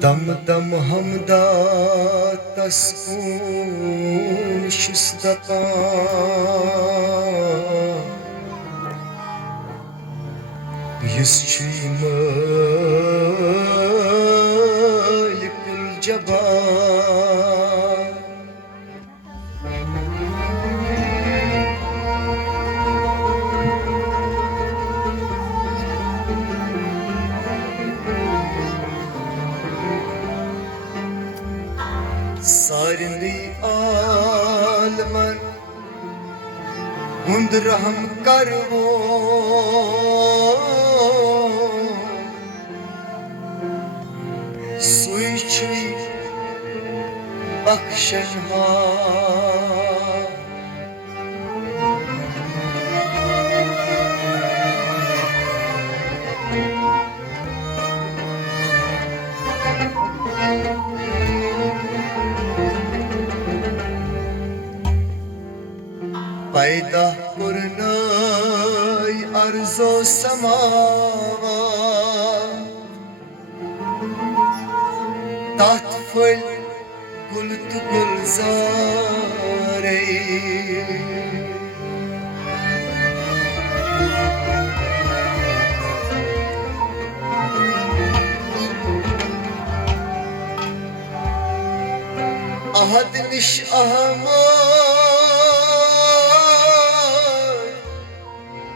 دم دم همدا تسكون شستقا يسشي مالك الجبار صارني آلمن هند رحم کرو سوی چوی بخشن ها پیدا کرنای ارض و سماوات تحت فل گلت گلزاری ahad niş ahmad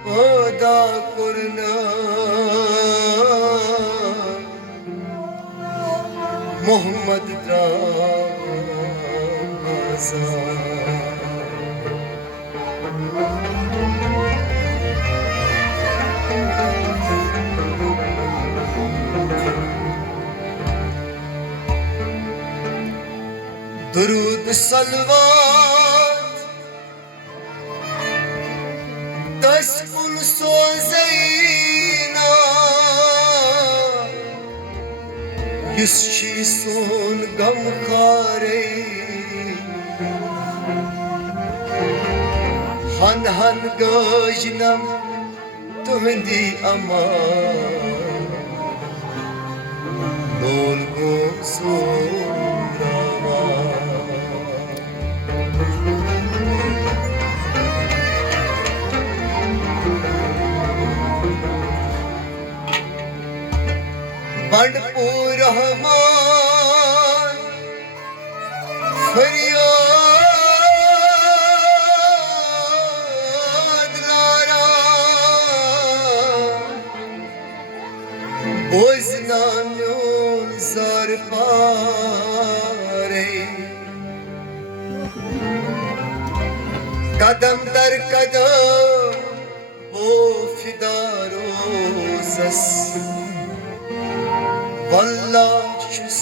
oda kurna Muhammed Draza درود salvat تسكن سوزينا يسشي سون غم خاري هن هن گاجنم تهندي امان دول گو سورا بڑپور رحمان فریاد لارا بوزنانیون زار پاره قدم در قدم او فداروزس والله شس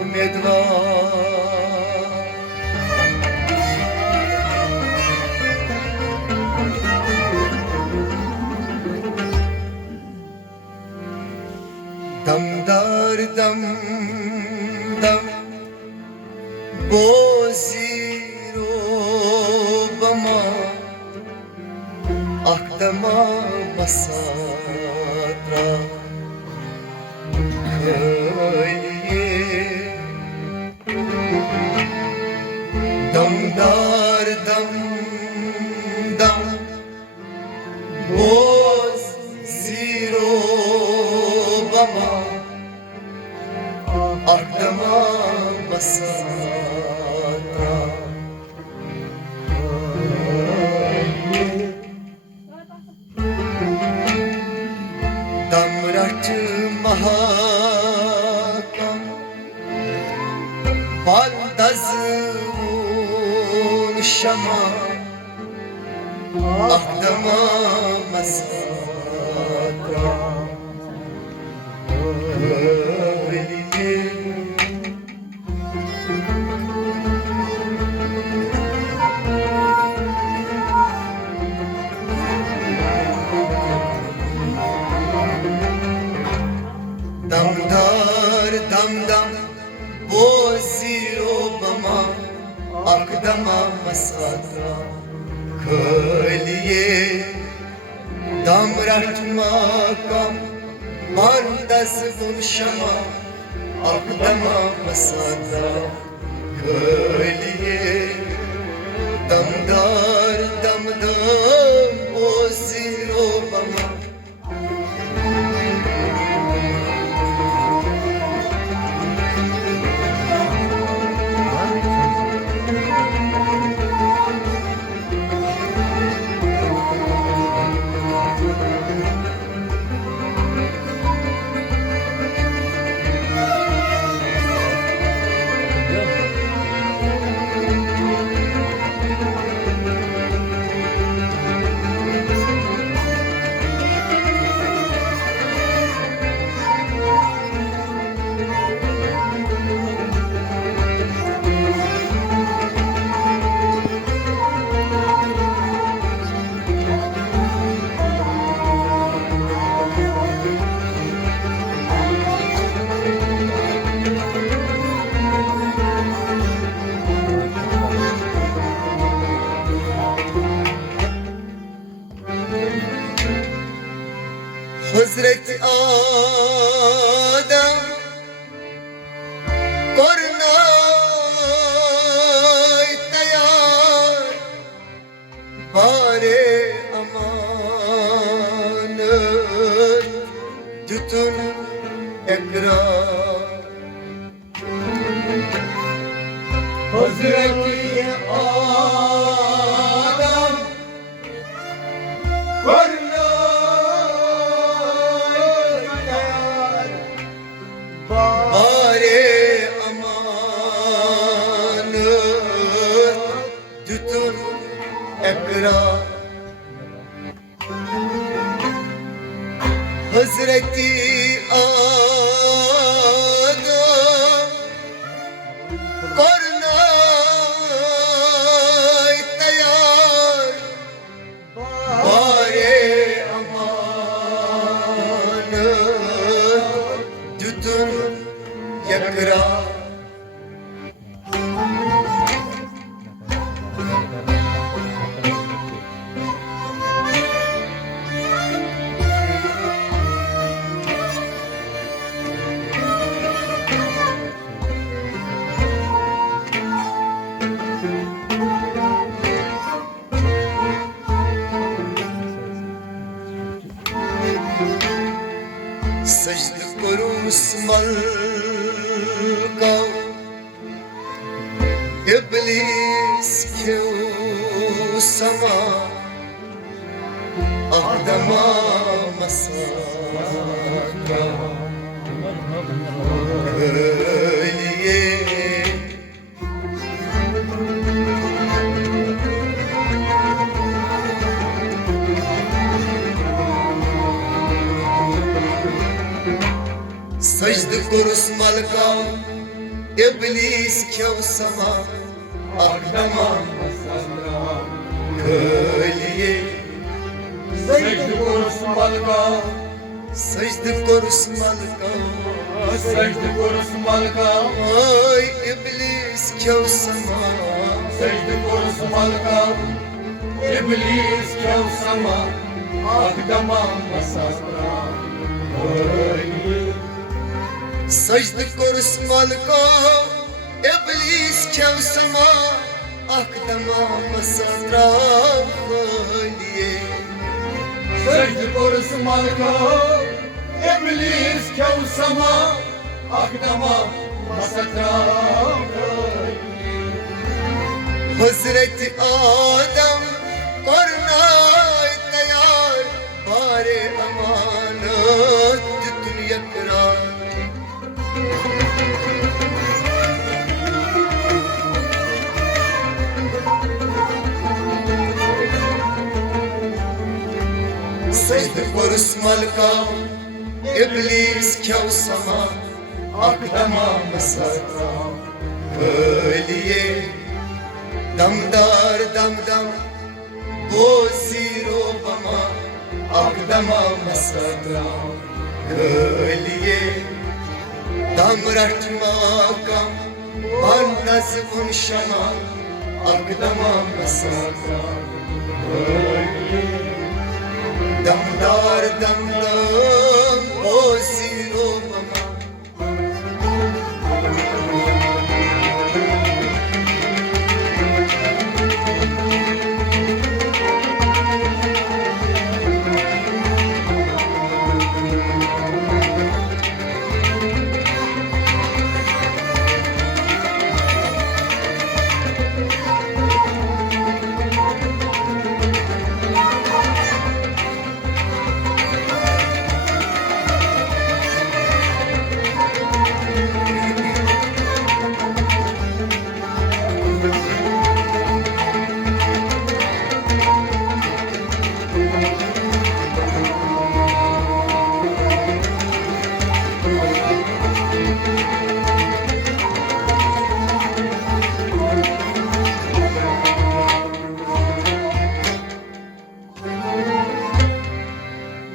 امیدوار دمدار دم دم بوزیرو بما اقدما مسادرا دمدار دم دم boz ziro baba aklıma basara damratı mahakam baldazın şama aklıma masara dam dam Boziro bama Akdama masatra Kaliye Dam rahtma kam Mandas bunshama Akdama masatra Kaliye Damdar damdam Boziro bama Hazreti Adem Kornay tayar Bare amanın Tutun ekrar Hazreti Adem Kornay Bare amanın Tutun ekrar Hazreti Adem Kornay tayar Bare amanın Tutun yakra Secde kurus malka İblis kyu sama Akdama masaka Kaliye Secde kurus malka İblis kyu sama Akdama masaka Kaliye Secde kurus malka Secde kurus malka Secde kurus malka Ay iblis kyu sama Secde kurus malka İblis kyav sama Akdama masakra Secde kurus malka İblis kyu sama Akdama masatra Khaliye Secde kurus malka İblis kyav sama Akdama masakra Hazreti Adem Kornay tayar Bare amanat Tutun yakra Secde kurus malka İblis kyav sama Akdama masatra Kaliye Damdar damdam Boziro bama Akdama masatra Kaliye damrat makam bandaz un şama akdama masaka damdar damdam o ziro mama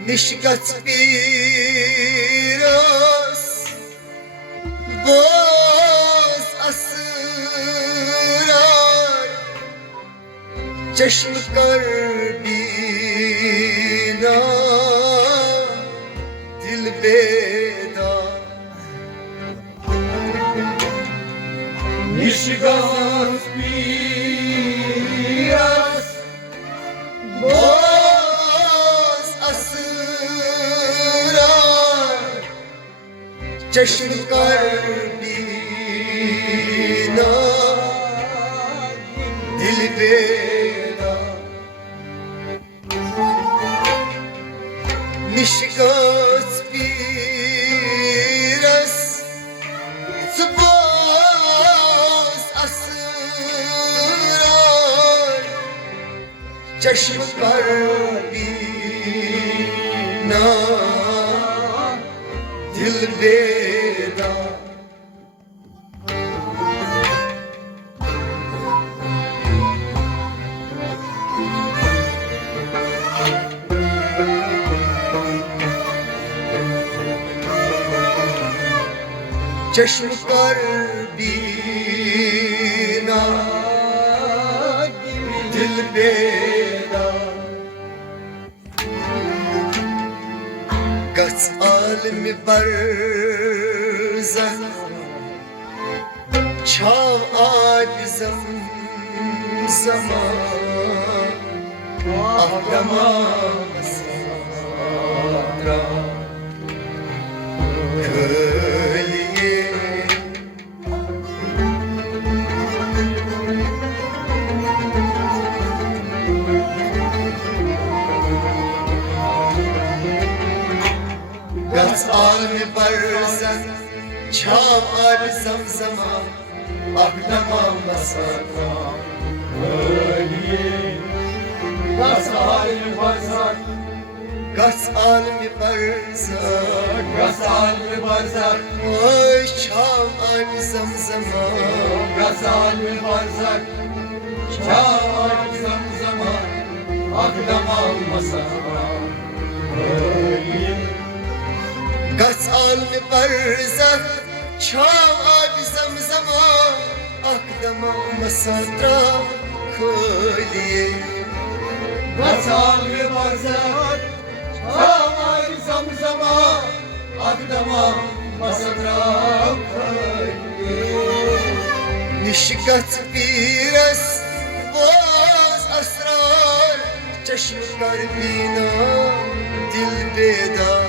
Nishgat biraz boz asrar çeşm kar bina dil beda Nishgat biraz boz asrar çeşm kar bina dil beda nishgat biraz boz asrar çeşm kar bina dil beda çeşm kar bina dil beda Gats almi barza Çağ alizam zaman Ahlama sadra Kölye Gats almi barzan Çağ alizam zaman Ahlama sadra Gats almi barzak Gats almi barzan Gats almi barzak Oy çağ alizam zaman Gats almi barzak Çağır zaman Akdam almasa Gats almi barzak Çağ alizam zaman Akdama masatra Kölye Gats almi barzak Çağır zaman Akdam almasa Nishgat biraz boz asrar Çeşm kar bina dil beda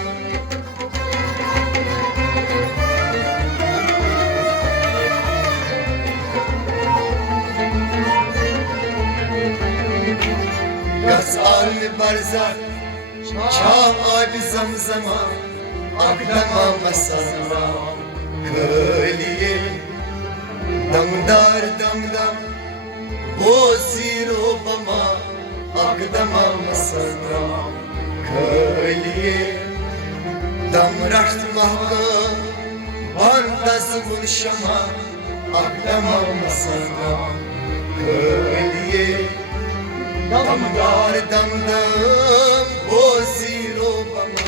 Gats almi barzak Çağ abi zamzama Akdama masara Kölye Damdar damdam Boziro bama Akdama masara Kölye Damraht mahka Bandaz munşama Akdama masara Kölye Damdar damdam Boziro bama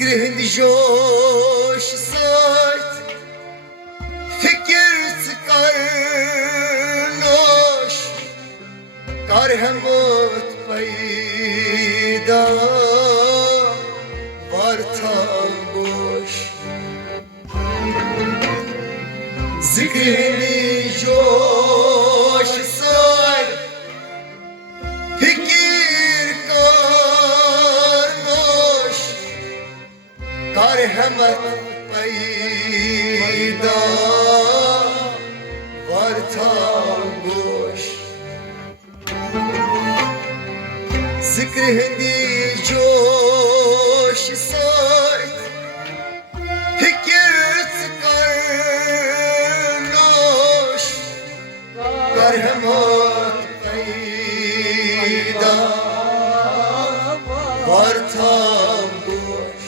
ذكر جوش صوت فكر تقرنوش كارهموت بيدا وارتان بوش ذكر جوش صوت فكر كارنوش كارهمت بيدا وارتان بوش ذكر هندي جوش صوت فكر تقرنوش كارهمت بيدا وارتان بوش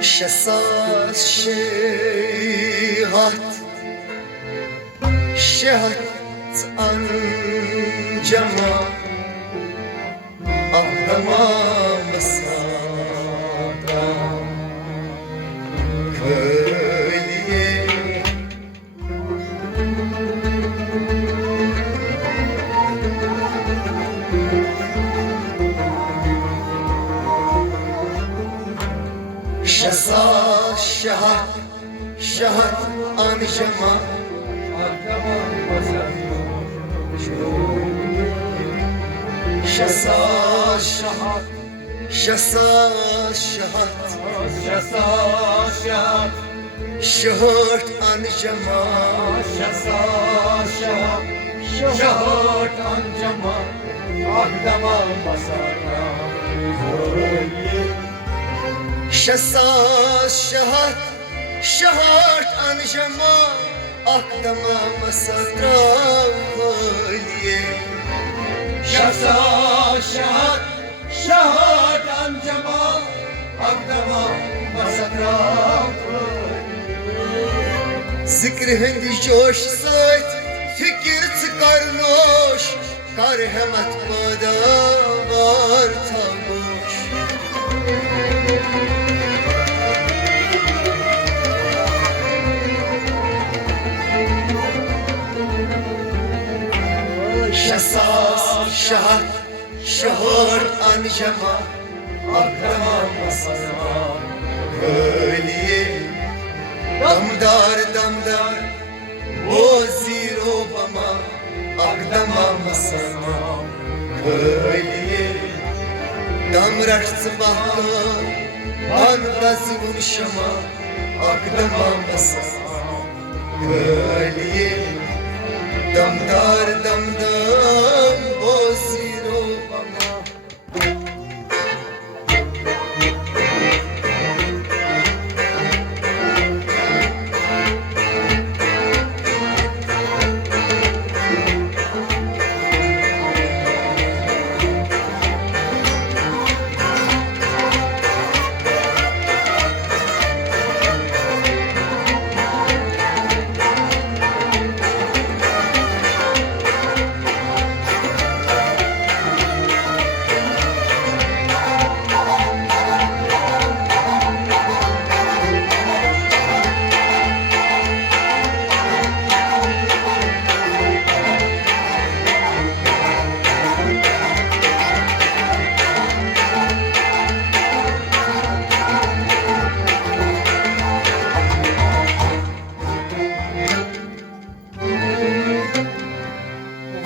شساس شهت انجما أقدما مسادا كليه شساس شهت انجما شساس شهت انجما شهرت انجما اقدما مسارا شساس شهت انجما أقدما مسطرا كليه شهد انجما اقدما مسطرا ذكر هندي جوش صوت فكر تقرنوش كارهمت بدا وارتان بوش شساس شهر انجما أقدما مسطرا كليه دمدار وزير بما أقدما مسطرا كليه دم رخت بحقا من رزون شما أقدما مسطرا كليه دمدار وزير بما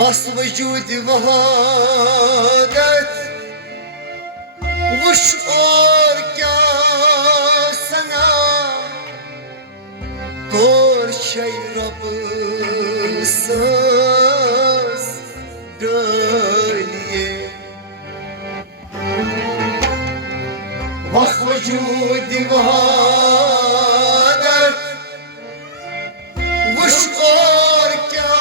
أصل وجودي وهادت وشعور كاسنا طور شي رب ساس داليه أصل وجودي وهادت وشعور كاسنا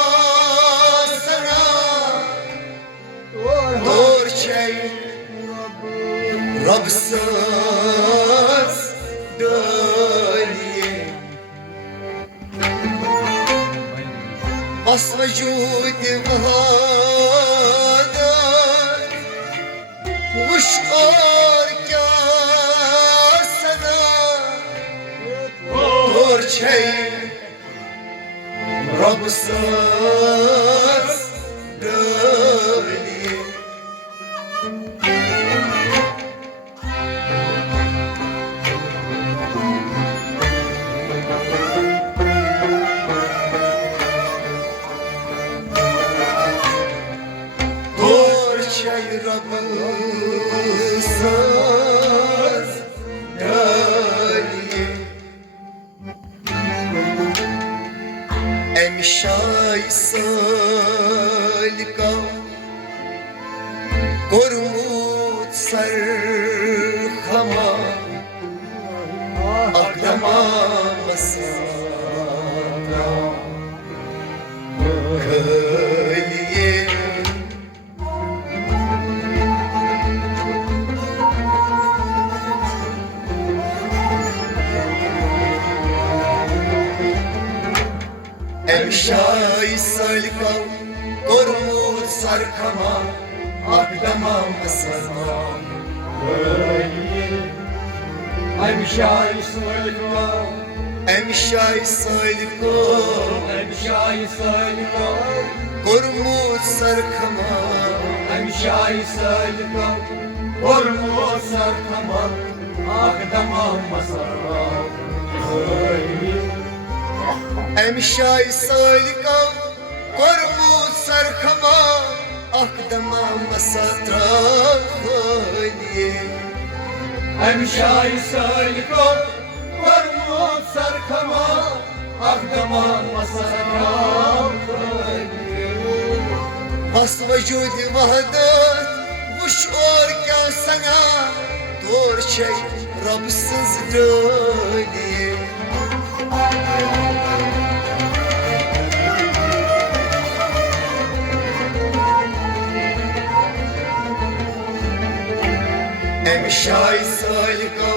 بس وجودي وهذا وشعور كاسنا دور شيء رب ساس دالي دور شيء رب ساس دالي امشای سالکا قرمود سرخما اقدما مسادا کلیه امشای سالکا قرمود سرخما اقدما مسادا امشای سالکا امشای سالکا امشای سالکا قرمود سرخما امشای سالکا قرمود سرخما اقدما مسرا امشای سالکا قرمود سرخما اقدما مسادا امشای سالکا قرمود سرخما اقدما مسرا بس وجودي وحدت وشعور كاسنا دور شيء رب سنزدوني امشای سالکا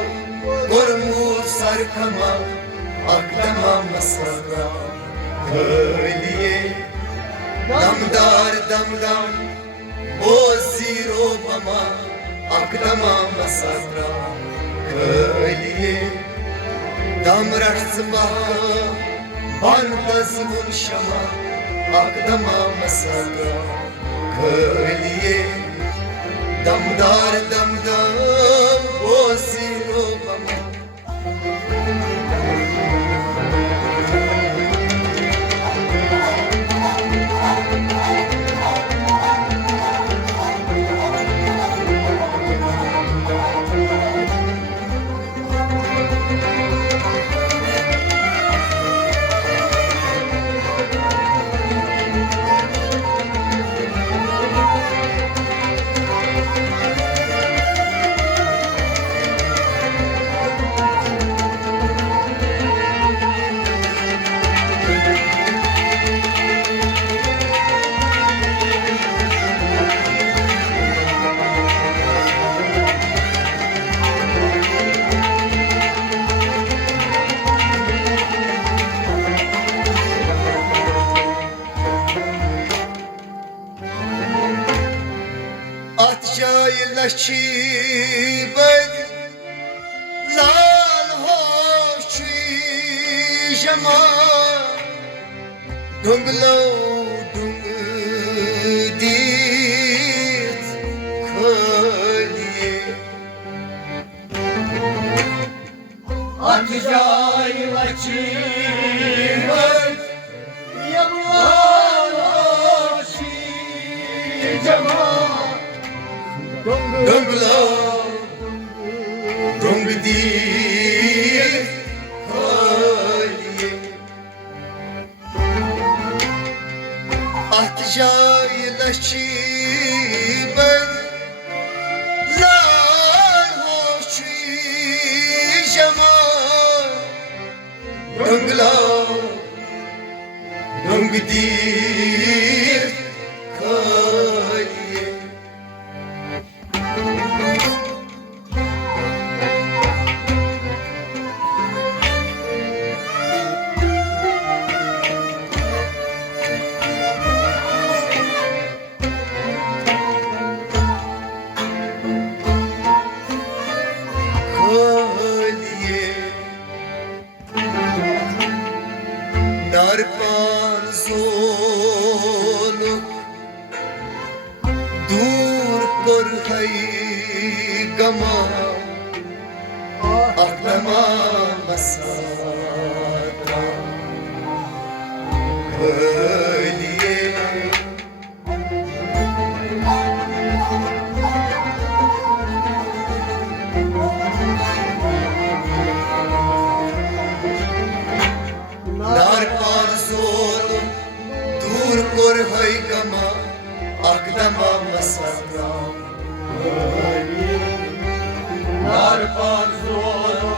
قرمود سرخما اقدما مسرا کلیه دمدار دمدم او زیرو بما اقدما مسرا کلیه دم رحزبا باندزمون شما اقدما مسرا کلیه دمدار دمدم او زیرو بما جای لشیبد لال هاشی جما دنگلو دنگ دیت کلیه جای لچیبد یملال هاشی جما دنگلو دنگ دیت کلیه جای لشیبد لال هاشی جما دنگلو دنگ دیت کلیه Narpan zoluk dur kor hay gama aklama masata köliye Narpan zoluk dur kor hay gama aklama masata Narpan zolu,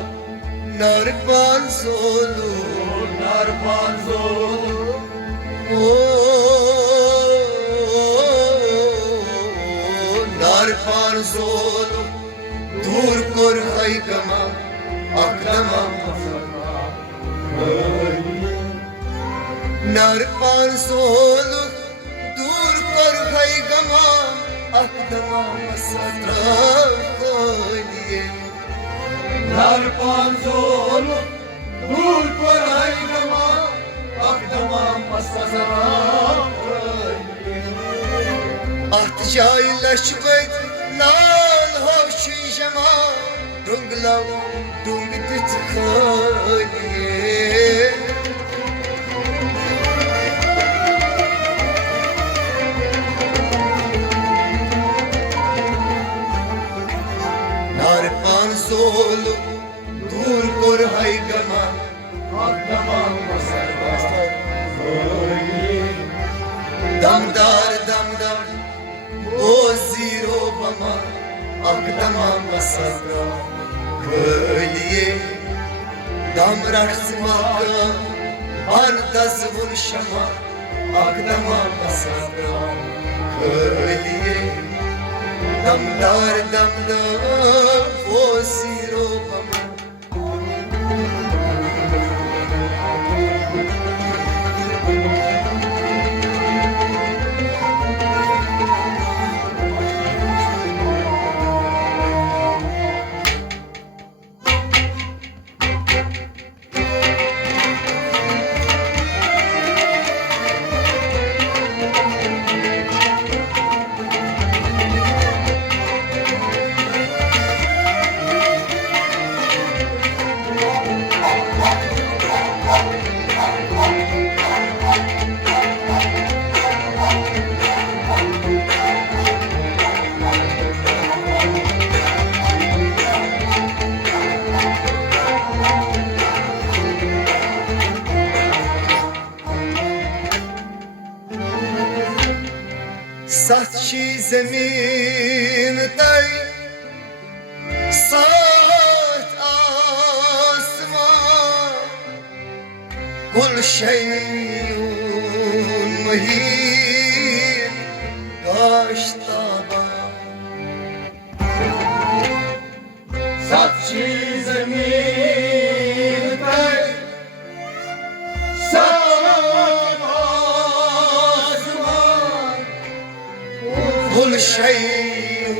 Narpan zoluk narpan zolu, Narpan zoluk dur kor hay gama aklama Narpan zoluk dur kor hay gama aklama masatra köliye narpan zolu, dur kor hay gama akdama masazara. Ahtijayla şübet lal hoşi jama Dunglav dung dit khaliye Narpan zolu dur kor hay gama Akdama masazara. Damdar damdar o ziro bama akdama masada köliye damrak smaka ardaz vur şama akdama masada köliye damdar damdar o ziro bama Saçı zemin tay Saat asman Kul şeyun muhim Kaştaba Saçı zemin tay, saat asman. Kul şeyun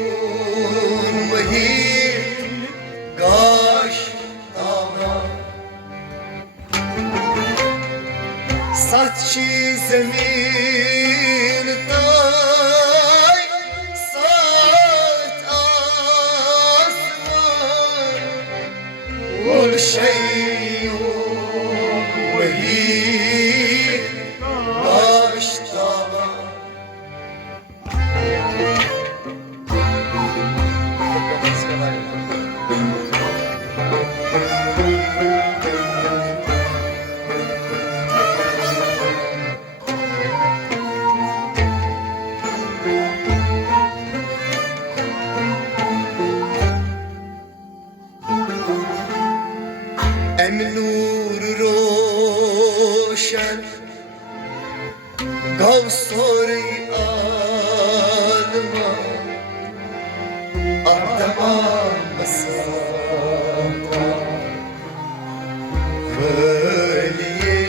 muhim Kaştaba Saçı zemin tay Saat asman Kul şeyun muhim Kaştaba Em nur roşen Gavsori alma Akdama masata Köliye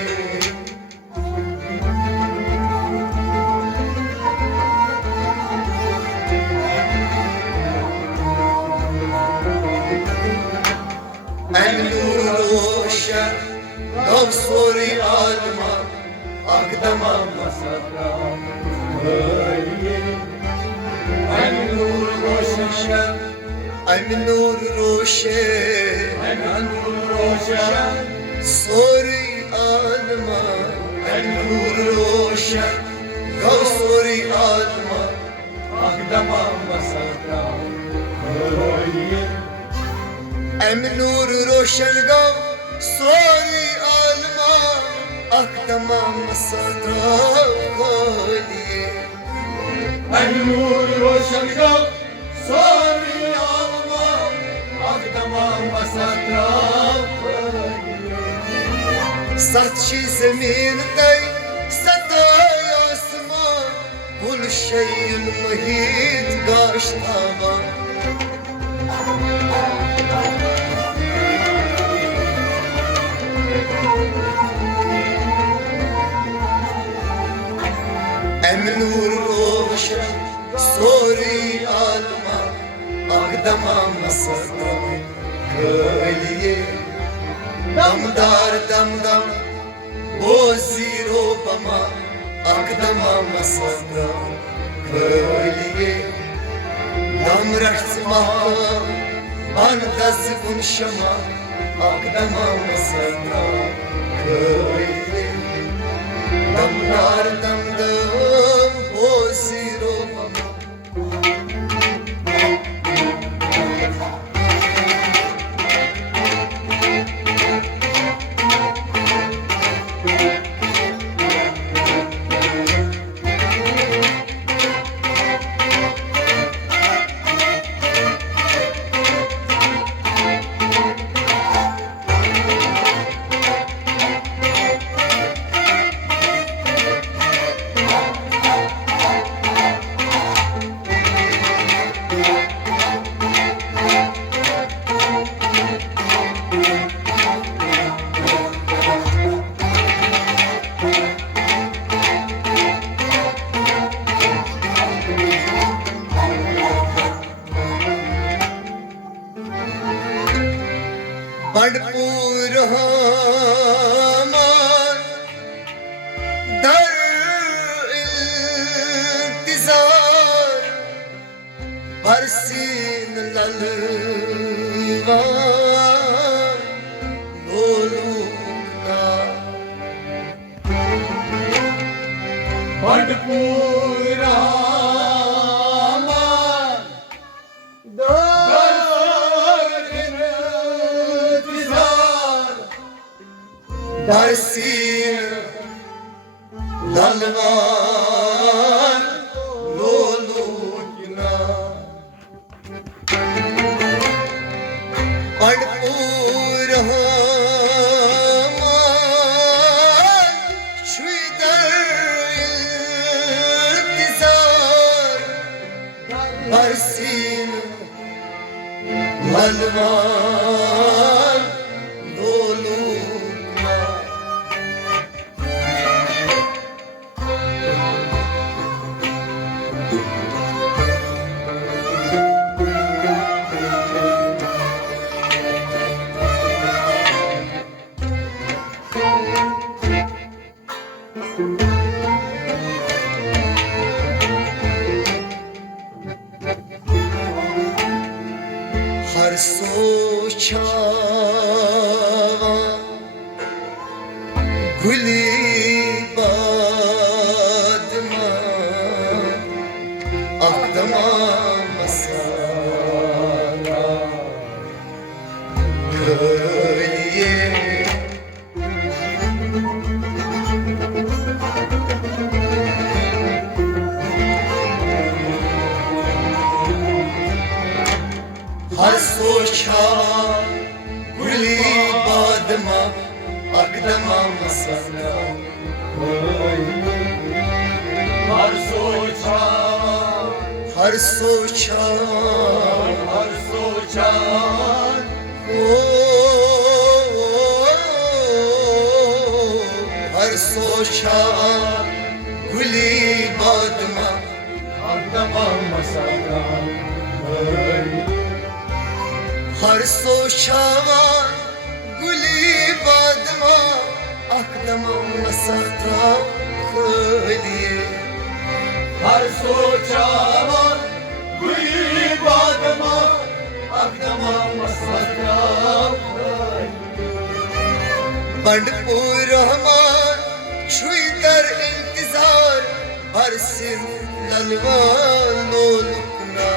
Em nur roşen Gavsori alma Akdama masada Em nur roşen Em nur roşen Em nur roşen Sori alma Em nur roşen Gavsori alma Akdama masada Em nur roşen gav Sori alma Akdama masada Em nur roşen gav Sori alma Akdama masada Saçı zeminde Sadai asman Kul şeyin mahit gaştama Em nur roşen Sori alma Akdama masada Kaliye Damdar damdam Boziro bama Akdama masada Kaliye Damraht maha Bandaz bunşama Akdama masada Kaliye Damdar damdam Boziro bama Bardpur Haman Dar iltizar Barsin lalvan Lolukna Bardpur Haman Barsin lalvan Lolukna Bardpur Haman Şuidar iltizar Barsin lalvan Lolukna Har sochava Guli badma Akdama masara Kaliye Har sochava Guli badma Akdama masara Har soçan Har sochava Har soçan Har sochava Guli badma Akdama masada Har sochava Guli badma akdama masatra khliye Har soçaman guli badma akdama masatra Bandpur Rahman Shui dar intizar Barsim lalwa no lukna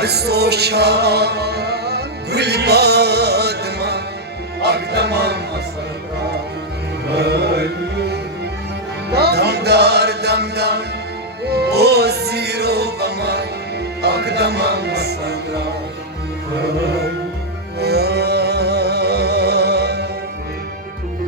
Barso Shah Gul badma akdama masatra Damdar damdar O ziro bama akdama masatra